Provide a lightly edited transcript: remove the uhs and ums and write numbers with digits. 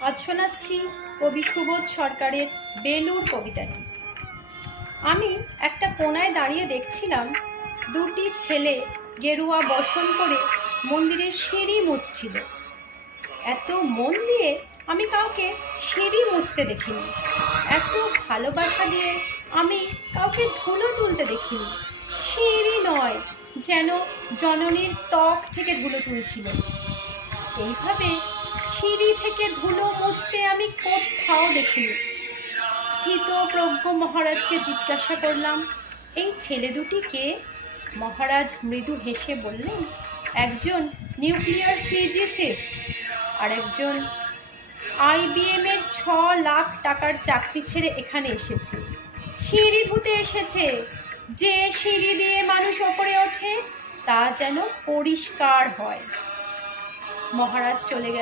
আজ শোনাচ্ছি কবি সুবোধ সরকারের বেলুর কবিতাটি। আমি একটা কোণায় দাঁড়িয়ে দেখছিলাম দুটি ছেলে গেরুয়া বসন করে মন্দিরের সিঁড়ি মুছছিল। এত মন দিয়ে আমি কাউকে সিঁড়ি মুছতে দেখিনি, এত ভালোবাসা দিয়ে আমি কাউকে ধুলো তুলতে দেখিনি। সিঁড়ি নয়, যেন জননীর ত্বক থেকে ধুলো তুলছিল। এইভাবে সিঁড়ি থেকে ধুলো মুছতে আমি কোথাও দেখিনি। স্থিতপ্রজ্ঞ মহারাজকে জিজ্ঞাসা করলাম, এই ছেলে দুটি কে? মহারাজ মৃদু হেসে বললেন, একজন নিউক্লিয়ার ফিজিসিস্ট আর একজন IBM-এর 6 লাখ টাকার চাকরি ছেড়ে এখানে এসেছে। সিঁড়ি ধুতে এসেছে। যে সিঁড়ি দিয়ে মানুষ ওপরে ওঠে তা যেন পরিষ্কার হয়। মহারাজ চলে গেলেন।